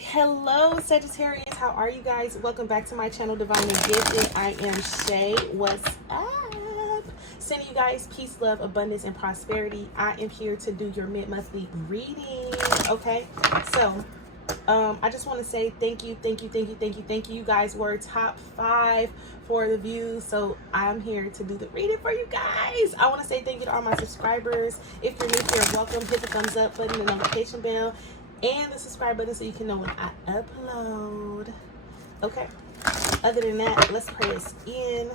Hello Sagittarius, how are you guys? Welcome back to my channel, Divinely Gifted. I am Shay. What's up? Sending you guys peace, love, abundance, and prosperity. I am here to do your mid-monthly reading. Okay, so I just want to say thank you. You guys were top 5 for the views, so I'm here to do the reading for you guys. I want to say thank you to all my subscribers. If you're new here, welcome. Hit the thumbs up button, the notification bell, and the subscribe button so you can know when I upload. Okay, other than that, let's pray us in.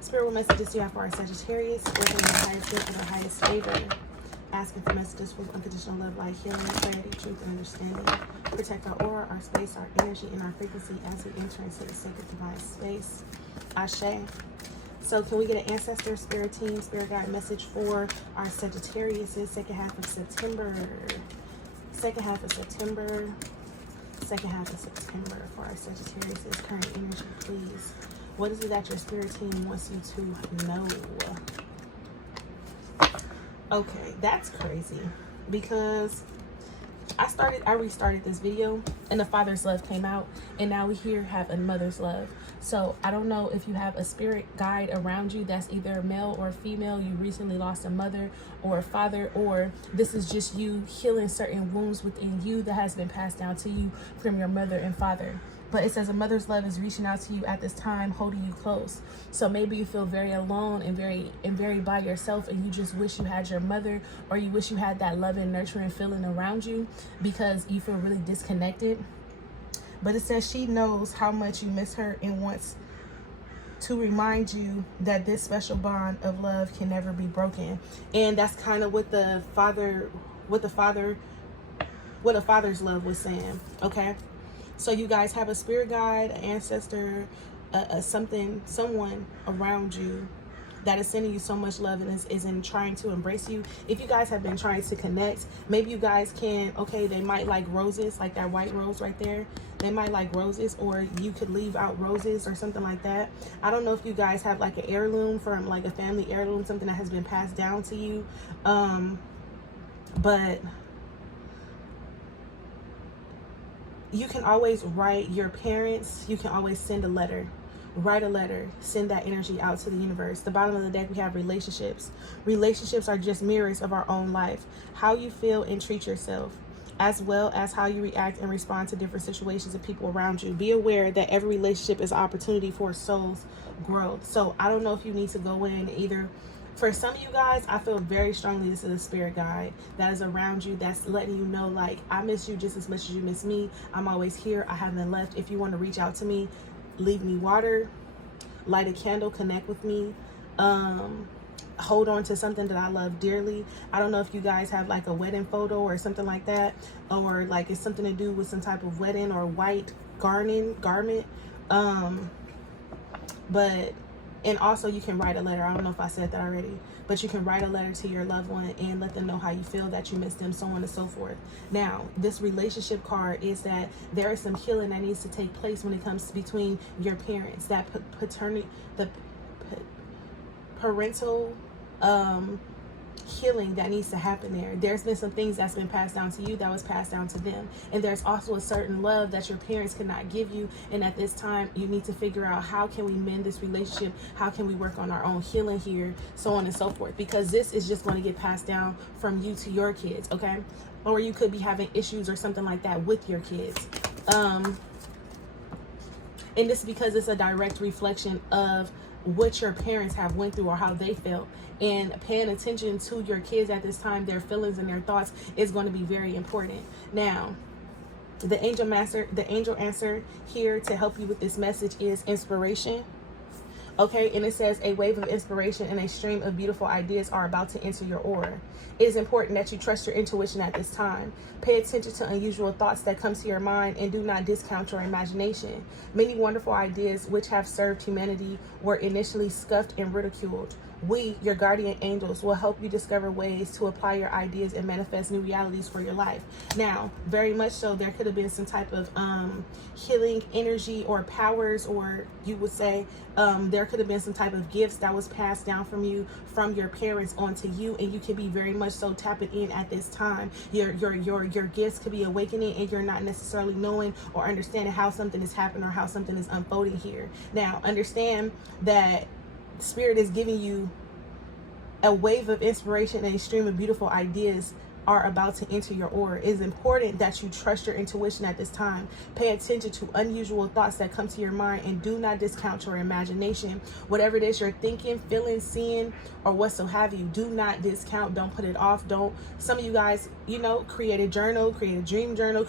Spirit, what messages you have for our Sagittarius? Working in the highest good and our highest favor. Asking for messages for unconditional love, light, healing, clarity, truth, and understanding. Protect our aura, our space, our energy, and our frequency as we enter into the sacred divine space. Ashe. So can we get an ancestor, spirit team, spirit guide message for our Sagittarius second half of September? Second half of September for our Sagittarius current energy, please. What is it that your spirit team wants you to know? Okay, that's crazy because I restarted this video and the father's love came out, and now we here have a mother's love. So I don't know if you have a spirit guide around you that's either male or female. You recently lost a mother or a father, or this is just you healing certain wounds within you that has been passed down to you from your mother and father. But it says a mother's love is reaching out to you at this time, holding you close. So maybe you feel very alone and very by yourself, and you just wish you had your mother, or you wish you had that loving, nurturing feeling around you because you feel really disconnected. But it says she knows how much you miss her and wants to remind you that this special bond of love can never be broken. And that's kind of what the father's love was saying. Okay. So you guys have a spirit guide, an ancestor, someone around you that is sending you so much love and is in trying to embrace you. If you guys have been trying to connect, maybe you guys can, okay, they might like roses, like that white rose right there. They might like roses, or you could leave out roses or something like that. I don't know if you guys have like an heirloom from like a family heirloom, something that has been passed down to you. But you can always write your parents, you can always send a letter. Write a letter, send that energy out to the universe. The bottom of the deck, we have relationships. Relationships are just mirrors of our own life. How you feel and treat yourself, as well as how you react and respond to different situations and people around you. Be aware that every relationship is an opportunity for soul's growth. So I don't know if you need to go in either. For some of you guys, I feel very strongly this is a spirit guide that is around you, that's letting you know, like, I miss you just as much as you miss me. I'm always here. I haven't left. If you want to reach out to me, leave me water, light a candle, connect with me, hold on to something that I love dearly. I don't know if you guys have like a wedding photo or something like that, or like it's something to do with some type of wedding or white garment. And also you can write a letter. I don't know if I said that already, but you can write a letter to your loved one and let them know how you feel, that you miss them, so on and so forth. Now, this relationship card is that there is some healing that needs to take place when it comes to between your parents, that parental healing that needs to happen there. There's been some things that's been passed down to you that was passed down to them, and there's also a certain love that your parents could not give you, and at this time you need to figure out, how can we mend this relationship, how can we work on our own healing here, so on and so forth, because this is just going to get passed down from you to your kids. Okay, or you could be having issues or something like that with your kids, and this is because it's a direct reflection of what your parents have went through or how they felt, and paying attention to your kids at this time, their feelings and their thoughts, is going to be very important. Now, the angel answer here to help you with this message is inspiration. Okay, and it says a wave of inspiration and a stream of beautiful ideas are about to enter your aura. It is important that you trust your intuition at this time. Pay attention to unusual thoughts that come to your mind and do not discount your imagination. Many wonderful ideas which have served humanity were initially scuffed and ridiculed. We, your guardian angels, will help you discover ways to apply your ideas and manifest new realities for your life. Now, very much so, there could have been some type of healing energy or powers, or you would say there could have been some type of gifts that was passed down from you, from your parents onto you, and you could be very much so tapping in at this time. Your gifts could be awakening, and you're not necessarily knowing or understanding how something is happening or how something is unfolding here. Now, understand that Spirit is giving you a wave of inspiration and a stream of beautiful ideas are about to enter your aura. It is important that you trust your intuition at this time. Pay attention to unusual thoughts that come to your mind, and do not discount your imagination. Whatever it is you're thinking, feeling, seeing, or what so have you, do not discount. Don't put it off. Don't. Some of you guys, you know, create a journal, create a dream journal,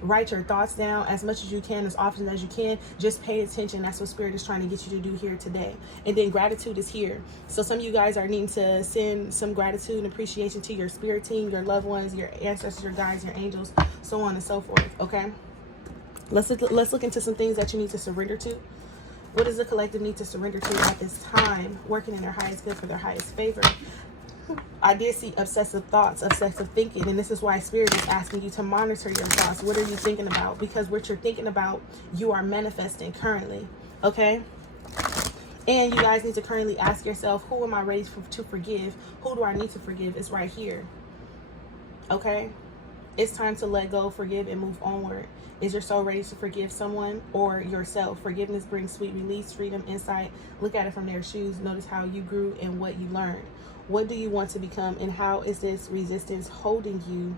write your thoughts down as much as you can, as often as you can. Just pay attention. That's what Spirit is trying to get you to do here today. And then gratitude is here. So some of you guys are needing to send some gratitude and appreciation to your spirit team, your loved ones, your ancestors, your guides, your angels, so on and so forth. Okay, let's look into some things that you need to surrender to. What does the collective need to surrender to at this time, working in their highest good for their highest favor? I did see obsessive thoughts, obsessive thinking, and this is why Spirit is asking you to monitor your thoughts. What are you thinking about? Because what you're thinking about, you are manifesting currently. Okay, and you guys need to currently ask yourself, who am I ready to forgive? Who do I need to forgive? It's right here. Okay, it's time to let go, forgive, and move onward. Is your soul ready to forgive someone or yourself? Forgiveness brings sweet release, freedom, insight. Look at it from their shoes. Notice how you grew and what you learned. What do you want to become, and how is this resistance holding you?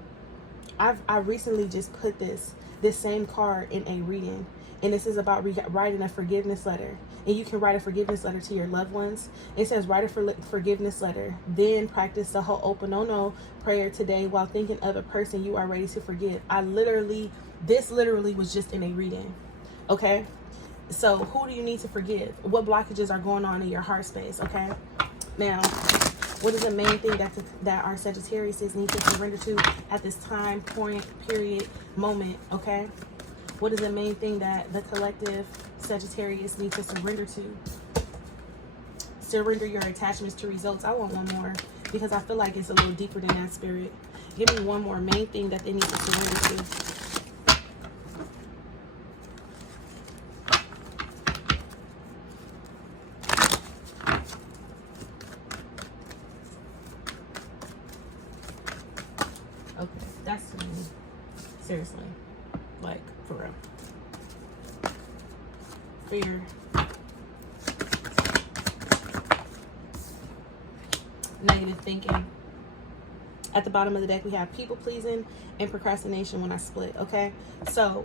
I recently just put this same card in a reading, and this is about writing a forgiveness letter. And you can write a forgiveness letter to your loved ones. It says write a forgiveness letter, then practice the Ho'oponopono prayer today while thinking of a person you are ready to forgive. This literally was just in a reading. Okay, so who do you need to forgive? What blockages are going on in your heart space? Okay, now what is the main thing that our Sagittarius need to surrender to at this time, point, period, moment? Okay, what is the main thing that the collective Sagittarius need to surrender to? Surrender your attachments to results. I want one more because I feel like it's a little deeper than that, Spirit. Give me one more main thing that they need to surrender to. Okay, that's me. Seriously. Like, for real. Fear. Negative thinking. At the bottom of the deck, we have people pleasing and procrastination when I split. Okay, so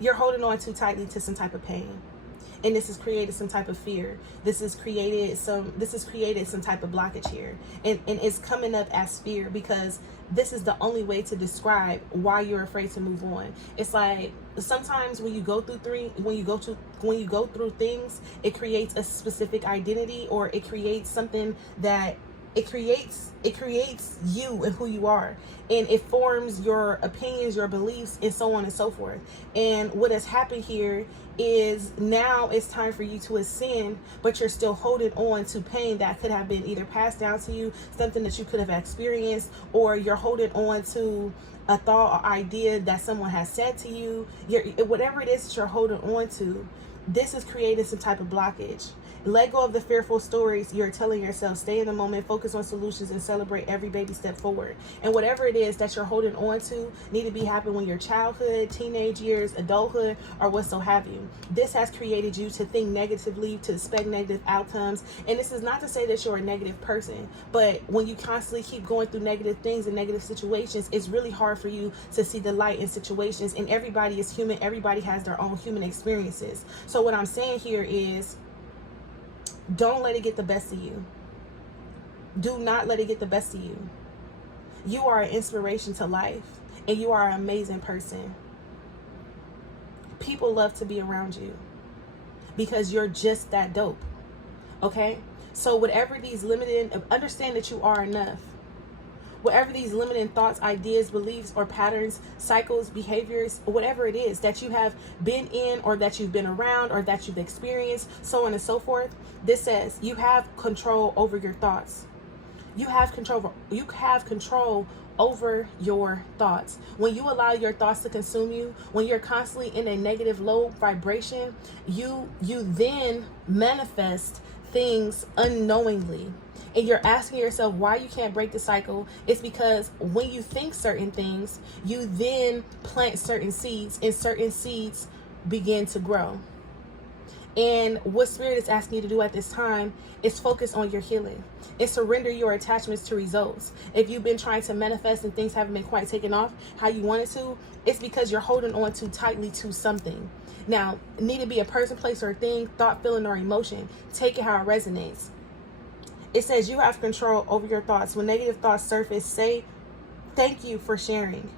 you're holding on too tightly to some type of pain, and this has created some type of fear. This has created some type of blockage here, and it's coming up as fear because this is the only way to describe why you're afraid to move on. It's like sometimes when you go through things, it creates a specific identity, or it creates something that it creates you and who you are, and it forms your opinions, your beliefs, and so on and so forth. And what has happened here is now it's time for you to ascend, but you're still holding on to pain that could have been either passed down to you, something that you could have experienced, or you're holding on to a thought or idea that someone has said to you. Whatever it is that you're holding on to, this is creating some type of blockage. Let go of the fearful stories you're telling yourself. Stay in the moment, focus on solutions, and celebrate every baby step forward. And whatever it is that you're holding on to need to be happening when your childhood, teenage years, adulthood, or what so have you. This has created you to think negatively, to expect negative outcomes. And this is not to say that you're a negative person, but when you constantly keep going through negative things and negative situations, it's really hard for you to see the light in situations. And everybody is human. Everybody has their own human experiences. So what I'm saying here is, don't let it get the best of you. Do not let it get the best of you. You are an inspiration to life, and you are an amazing person. People love to be around you because you're just that dope. Okay? So whatever these limited, understand that you are enough. Whatever these limiting thoughts, ideas, beliefs, or patterns, cycles, behaviors, whatever it is that you have been in, or that you've been around, or that you've experienced, so on and so forth, this says you have control over your thoughts. You have control over your thoughts. When you allow your thoughts to consume you, when you're constantly in a negative low vibration, you then manifest things unknowingly. And you're asking yourself why you can't break the cycle. It's because when you think certain things, you then plant certain seeds, and certain seeds begin to grow. And what Spirit is asking you to do at this time is focus on your healing and surrender your attachments to results. If you've been trying to manifest and things haven't been quite taken off how you wanted to, it's because you're holding on too tightly to something. Now, need to be a person, place, or thing, thought, feeling, or emotion. Take it how it resonates. It says you have control over your thoughts. When negative thoughts surface, say thank you for sharing.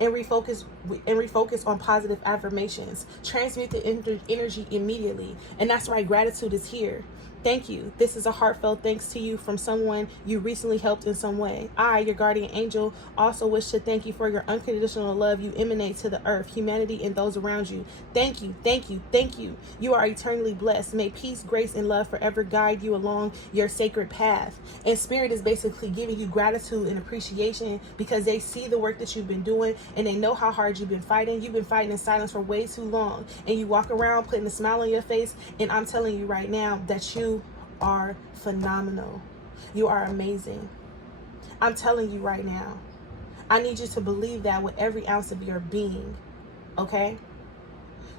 And refocus on positive affirmations. Transmute the energy immediately. And that's why gratitude is here. Thank you. This is a heartfelt thanks to you from someone you recently helped in some way. I, your guardian angel, also wish to thank you for your unconditional love you emanate to the earth, humanity, and those around you. Thank you, thank you, thank you. You are eternally blessed. May peace, grace, and love forever guide you along your sacred path. And Spirit is basically giving you gratitude and appreciation because they see the work that you've been doing, and they know how hard you've been fighting. You've been fighting in silence for way too long. And you walk around putting a smile on your face, and I'm telling you right now that you are phenomenal. You are amazing. I'm telling you right now. I need you to believe that with every ounce of your being. Okay?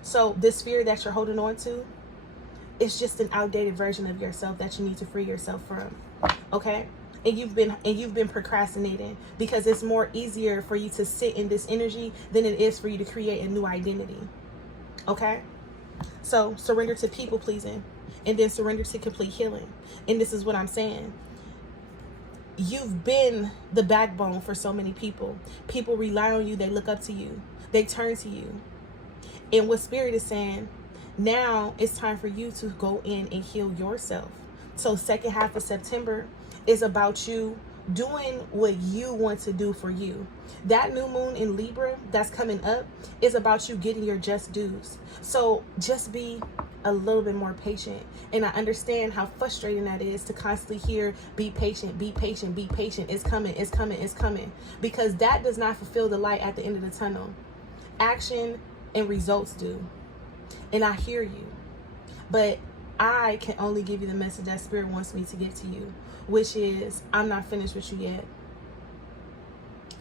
So this fear that you're holding on to is just an outdated version of yourself that you need to free yourself from. Okay? And you've been procrastinating because it's more easier for you to sit in this energy than it is for you to create a new identity. Okay? So surrender to people pleasing, and then surrender to complete healing. And this is what I'm saying. You've been the backbone for so many people. People rely on you. They look up to you. They turn to you. And what Spirit is saying, now it's time for you to go in and heal yourself. So second half of September is about you doing what you want to do for you. That new moon in Libra that's coming up is about you getting your just dues. So just be a little bit more patient. And I understand how frustrating that is to constantly hear, be patient, be patient, be patient. It's coming, it's coming, it's coming. Because that does not fulfill the light at the end of the tunnel. Action and results do. And I hear you. But I can only give you the message that Spirit wants me to give to you, which is, I'm not finished with you yet.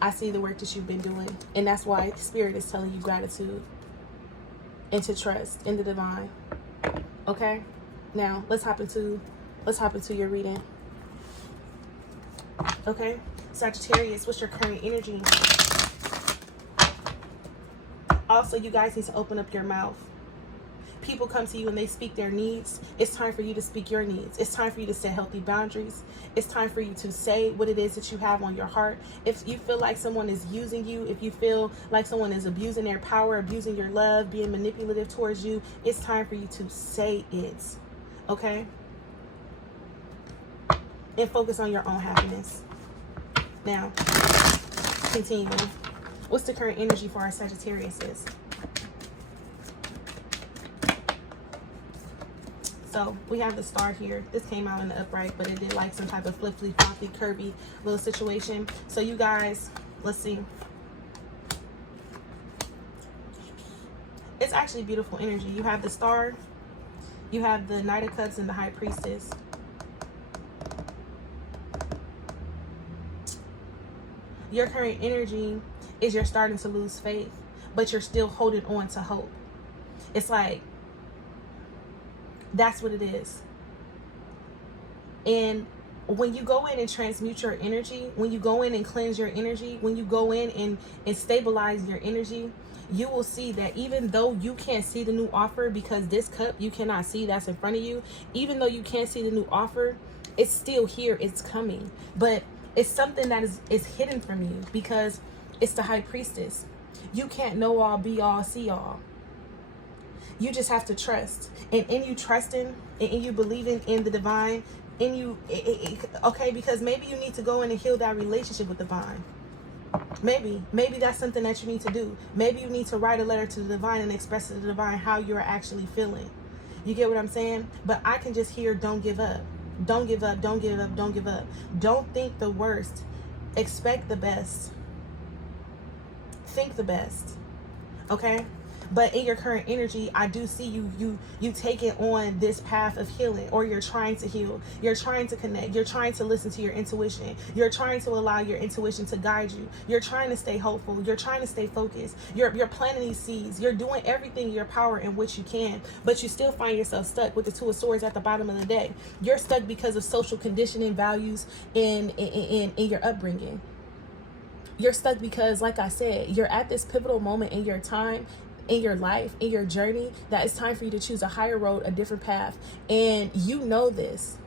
I see the work that you've been doing. And that's why Spirit is telling you gratitude and to trust in the divine. Okay? Now, let's hop into your reading. Okay? Sagittarius, what's your current energy? Also, you guys need to open up your mouth. People come to you and they speak their needs. It's time for you to speak your needs. It's time for you to set healthy boundaries. It's time for you to say what it is that you have on your heart. If you feel like someone is using you, if you feel like someone is abusing their power, abusing your love, being manipulative towards you, it's time for you to say it. Okay? And focus on your own happiness. Now, continuing. What's the current energy for our Sagittariuses? So we have the star here. This came out in the upright, but it did like some type of flippy, floppy, curvy little situation. So you guys, let's see. It's actually beautiful energy. You have the star, you have the Knight of Cups, and the High Priestess. Your current energy is you're starting to lose faith, but you're still holding on to hope. It's like, that's what it is. And when you go in and transmute your energy, when you go in and cleanse your energy, when you go in and stabilize your energy, you will see that even though you can't see the new offer, because this cup you cannot see that's in front of you, even though you can't see the new offer, it's still here, it's coming. But it's something that is hidden from you because it's the High Priestess. You can't know all, be all, see all. You just have to trust. And in you trusting and in you believing in the divine, And you, okay, because maybe you need to go in and heal that relationship with the divine. Maybe that's something that you need to do. Maybe you need to write a letter to the divine and express to the divine how you're actually feeling. You get what I'm saying? But I can just hear, don't give up. Don't give up, don't give up, don't give up. Don't think the worst. Expect the best. Think the best. Okay? But in your current energy, I do see you taking on this path of healing, or you're trying to heal. You're trying to connect. You're trying to listen to your intuition. You're trying to allow your intuition to guide you. You're trying to stay hopeful. You're trying to stay focused. You're planting these seeds. You're doing everything in your power in which you can, but you still find yourself stuck with the Two of Swords at the bottom of the deck. You're stuck because of social conditioning, values, in your upbringing. You're stuck because, like I said, you're at this pivotal moment in your time, in your life, in your journey, that it's time for you to choose a higher road, a different path. And you know this,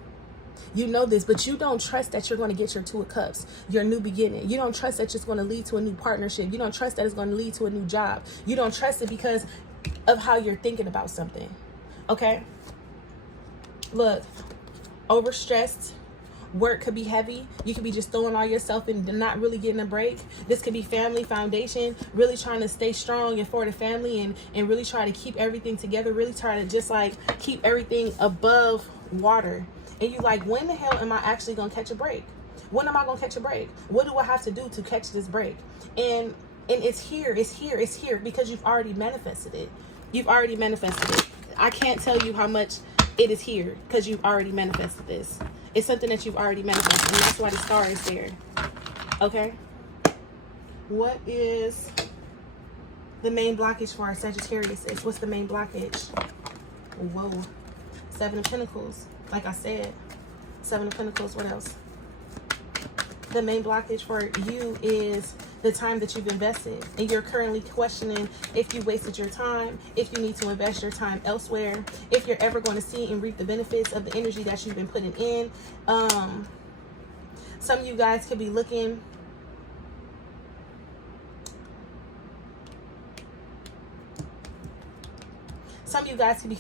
but you don't trust that you're going to get your Two of Cups, your new beginning. You don't trust that it's going to lead to a new partnership. You don't trust that it's going to lead to a new job. You don't trust it because of how you're thinking about something. Okay? Look, overstressed. Work could be heavy. You could be just throwing all yourself and not really getting a break. This could be family foundation, really trying to stay strong and for the family, and really try to keep everything together, really try to just like keep everything above water. And you like, when the hell am I actually going to catch a break? When am I going to catch a break? What do I have to do to catch this break? And it's here, because you've already manifested it. You've already manifested it. I can't tell you how much it is here because you've already manifested this. It's something that you've already manifested, and that's why the star is there. Okay? What is the main blockage for our Sagittarius? What's the main blockage? Whoa. Seven of Pentacles. Like I said, Seven of Pentacles. What else? The main blockage for you is the time that you've invested, and you're currently questioning if you wasted your time, if you need to invest your time elsewhere, if you're ever going to see and reap the benefits of the energy that you've been putting in. Some of you guys could be looking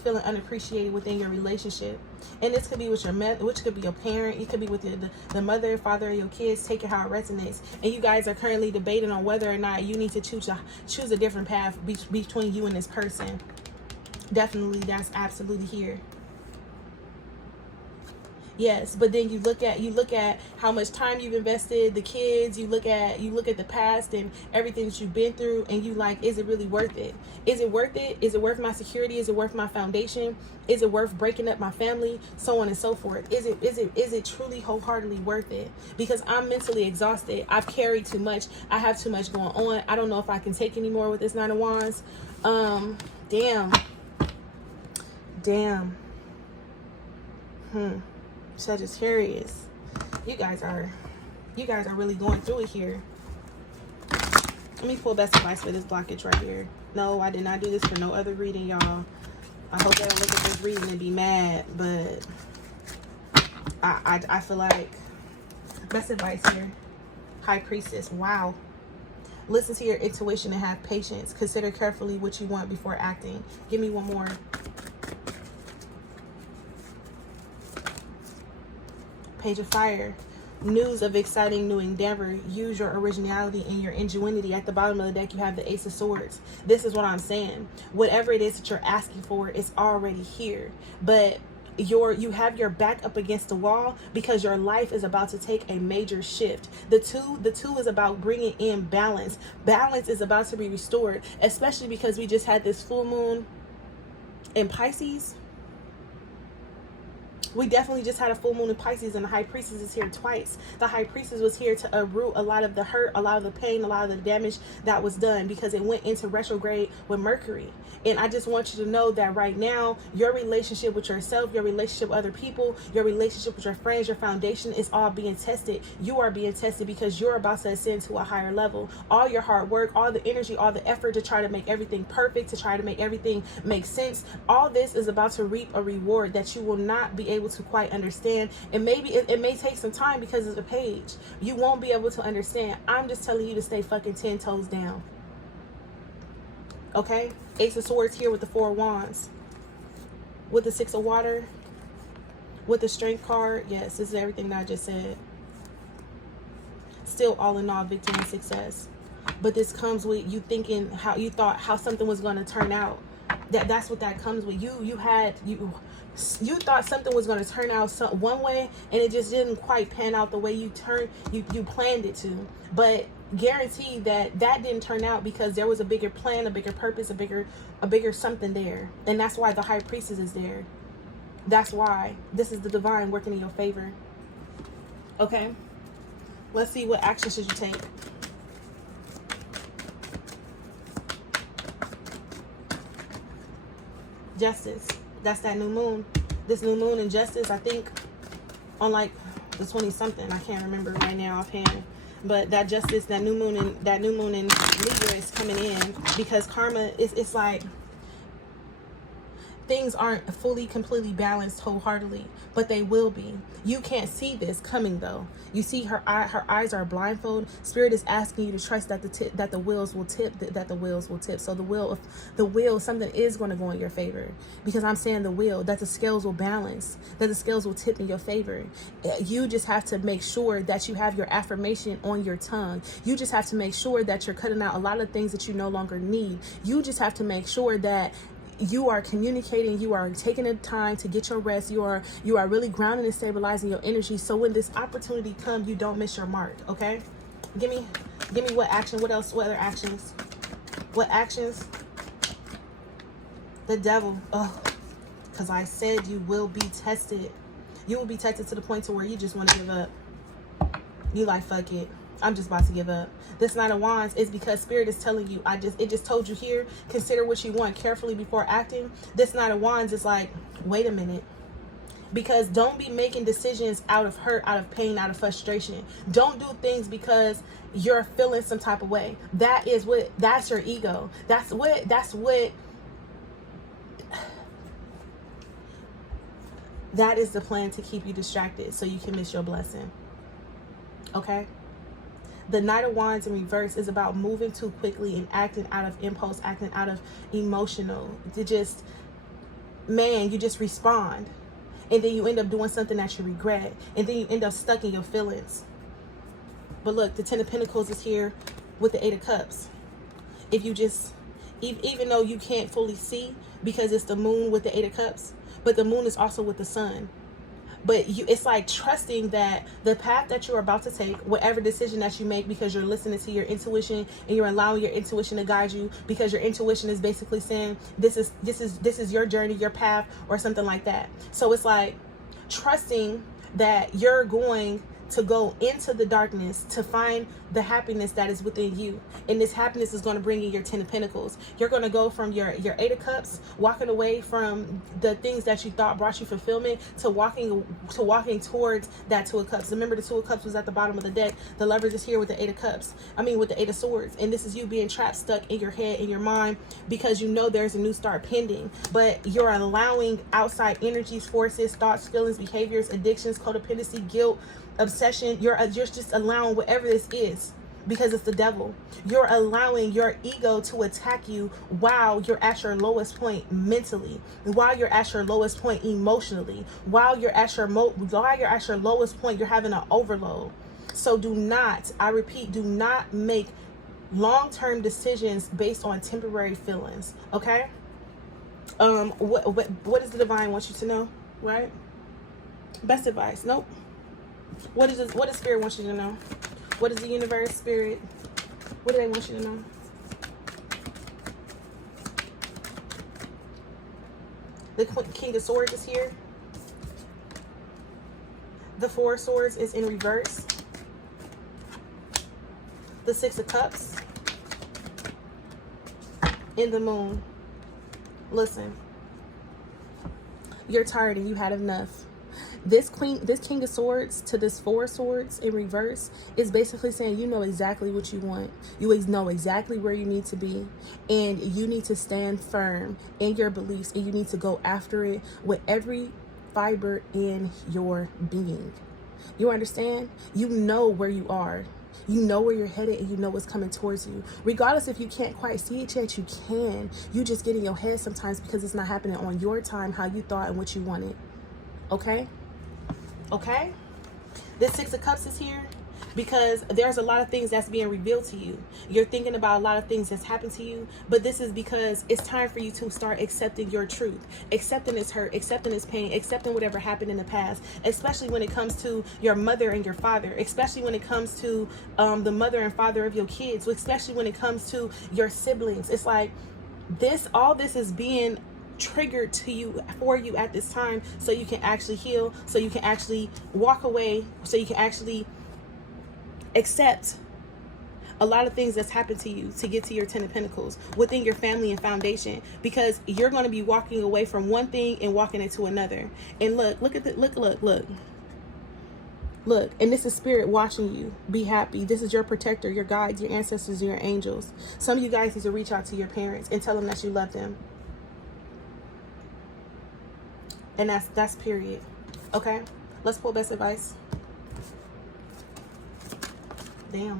feeling unappreciated within your relationship. And this could be with your which could be your parent. It could be with the mother, father of your kids. Take it how it resonates. And you guys are currently debating on whether or not you need to choose a different path between you and this person. Definitely, that's absolutely here. Yes, but then you look at how much time you've invested, the kids, you look at the past and everything that you've been through, and you like, is it really worth it? Is it worth it? Is it worth my security? Is it worth my foundation? Is it worth breaking up my family? So on and so forth. Is it truly wholeheartedly worth it? Because I'm mentally exhausted. I've carried too much. I have too much going on. I don't know if I can take any more with this Nine of Wands. Damn. Sagittarius, you guys are really going through it here. Let me pull best advice for this blockage right here. No, I did not do this for no other reading, y'all. I hope y'all don't look at this reading and be mad, but I feel like best advice here. High Priestess. Wow. Listen to your intuition and have patience. Consider carefully what you want before acting. Give me one more. Page of Fire. News of exciting new endeavor. Use your originality and your ingenuity. At the bottom of the deck, you have the Ace of Swords. This is what I'm saying. Whatever it is that you're asking for is already here. But you have your back up against the wall because your life is about to take a major shift. The two is about bringing in balance. Balance is about to be restored, especially because we just had this full moon in Pisces. We definitely just had a full moon in Pisces, and the High Priestess is here twice. The High Priestess was here to uproot a lot of the hurt, a lot of the pain, a lot of the damage that was done because it went into retrograde with Mercury. And I just want you to know that right now, your relationship with yourself, your relationship with other people, your relationship with your friends, your foundation is all being tested. You are being tested because you're about to ascend to a higher level. All your hard work, all the energy, all the effort to try to make everything perfect, to try to make everything make sense, all this is about to reap a reward that you will not be able to quite understand. And maybe it may take some time because of the page. You won't be able to understand. I'm just telling you to stay fucking 10 toes down. Okay? Ace of Swords here with the Four of Wands. With the Six of Water. With the Strength card, yes, this is everything that I just said. Still, all in all, victory and success. But this comes with you thinking how you thought how something was going to turn out. That's what that comes with. You thought something was going to turn out one way, and it just didn't quite pan out the way you planned it to. But guarantee that didn't turn out because there was a bigger plan, a bigger purpose, a bigger something there. And that's why the High Priestess is there. That's why this is the divine working in your favor. Okay, let's see, what action should you take? Justice. That's that new moon. This new moon in Justice, I think on like the 20 something. I can't remember right now offhand. But that Justice, that new moon in Libra is coming in because karma is, it's like things aren't fully, completely balanced wholeheartedly, but they will be. You can't see this coming though. You see her eyes are blindfolded. Spirit is asking you to trust that the wheels will tip, that the wheels will tip. So the wheel, something is going to go in your favor, because I'm saying the wheel, that the scales will balance, that the scales will tip in your favor. You just have to make sure that you have your affirmation on your tongue. You just have to make sure that you're cutting out a lot of things that you no longer need. You just have to make sure that you are communicating, you are taking the time to get your rest, you are really grounding and stabilizing your energy, so when this opportunity comes, you don't miss your mark. Okay, give me what action, what other actions, what actions? The Devil. Oh, because I said you will be tested. You will be tested to the point to where you just want to give up. You like, fuck it, I'm just about to give up. This Knight of Wands is because Spirit is telling you, it just told you here, consider what you want carefully before acting. This Knight of Wands is like, wait a minute. Because don't be making decisions out of hurt, out of pain, out of frustration. Don't do things because you're feeling some type of way. That's your ego. That's what that is the plan, to keep you distracted so you can miss your blessing. Okay? The Knight of Wands in reverse is about moving too quickly and acting out of impulse, acting out of emotional. You just respond. And then you end up doing something that you regret. And then you end up stuck in your feelings. But look, the Ten of Pentacles is here with the Eight of Cups. If you just, even though you can't fully see because it's the moon with the Eight of Cups, but the moon is also with the sun. But it's like trusting that the path that you're about to take, whatever decision that you make, because you're listening to your intuition and you're allowing your intuition to guide you, because your intuition is basically saying this is your journey, your path, or something like that. So it's like trusting that you're going to go into the darkness to find the happiness that is within you, and this happiness is going to bring you your Ten of Pentacles. You're going to go from your Eight of Cups, walking away from the things that you thought brought you fulfillment, to walking towards that Two of Cups. Remember, the Two of Cups was at the bottom of the deck. The Lovers is here with the Eight of Cups, with the Eight of Swords, and this is you being trapped, stuck in your head, in your mind, because you know there's a new start pending, but you're allowing outside energies, forces, thoughts, feelings, behaviors, addictions, codependency, guilt, obsession. You're just allowing whatever this is, because it's the devil. You're allowing your ego to attack you while you're at your lowest point mentally, while you're at your lowest point emotionally, while you're at your lowest point, you're having an overload. So do not, I repeat, do not make long-term decisions based on temporary feelings. Okay? What does the divine want you to know? Right? Best advice. Nope. What does Spirit want you to know? What is the universe, Spirit? What do they want you to know? The King of Swords is here. The Four of Swords is in reverse. The Six of Cups in the moon. Listen, you're tired and you had enough. This King of Swords to this Four of Swords in reverse is basically saying you know exactly what you want. You know exactly where you need to be, and you need to stand firm in your beliefs, and you need to go after it with every fiber in your being. You understand? You know where you are. You know where you're headed, and you know what's coming towards you. Regardless if you can't quite see it yet, you can. You just get in your head sometimes because it's not happening on your time, how you thought and what you wanted. Okay? Okay? This Six of Cups is here because there's a lot of things that's being revealed to you. You're thinking about a lot of things that's happened to you, but this is because it's time for you to start accepting your truth, accepting this hurt, accepting this pain, accepting whatever happened in the past, especially when it comes to your mother and your father, especially when it comes to the mother and father of your kids, especially when it comes to your siblings. It's like all this is being triggered to you for you at this time, so you can actually heal, so you can actually walk away, so you can actually accept a lot of things that's happened to you to get to your 10 of Pentacles within your family and foundation, because you're going to be walking away from one thing and walking into another. And look at the look, and this is spirit watching you. Be happy. This is your protector, your guides, your ancestors, your angels. Some of you guys need to reach out to your parents and tell them that you love them. And that's period. Okay, let's pull best advice. Damn.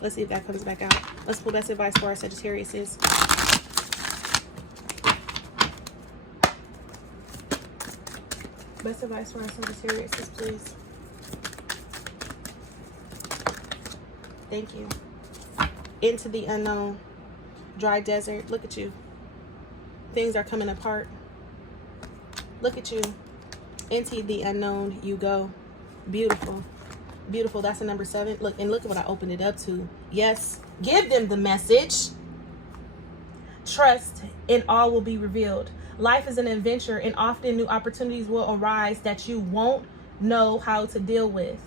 Let's see if that comes back out. Let's pull best advice for our Sagittariuses. Best advice for our Sagittariuses, please. Thank you. Into the unknown. Dry desert. Look at you. Things are coming apart. Look at you. Into the unknown you go. Beautiful. Beautiful. That's the number 7. Look, and look at what I opened it up to. Yes. Give them the message. Trust, and all will be revealed. Life is an adventure, and often new opportunities will arise that you won't know how to deal with.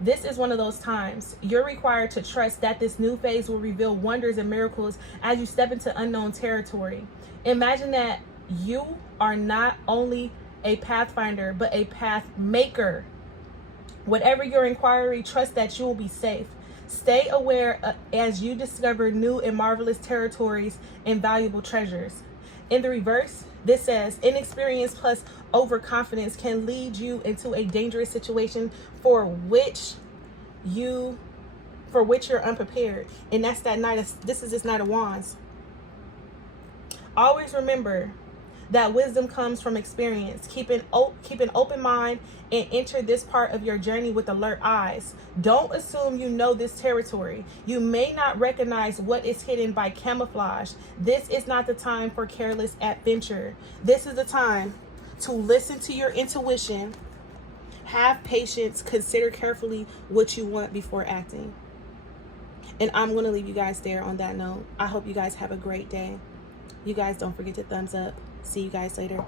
This is one of those times. You're required to trust that this new phase will reveal wonders and miracles as you step into unknown territory. Imagine that you are not only a pathfinder, but a path maker. Whatever your inquiry, trust that you will be safe. Stay aware as you discover new and marvelous territories and valuable treasures. In the reverse, this says inexperience plus overconfidence can lead you into a dangerous situation for which you're unprepared. And that's that this is this Knight of Wands. Always remember that wisdom comes from experience. Keep an open mind and enter this part of your journey with alert eyes. Don't assume you know this territory. You may not recognize what is hidden by camouflage. This is not the time for careless adventure. This is the time to listen to your intuition. Have patience. Consider carefully what you want before acting. And I'm going to leave you guys there on that note. I hope you guys have a great day. You guys don't forget to thumbs up. See you guys later.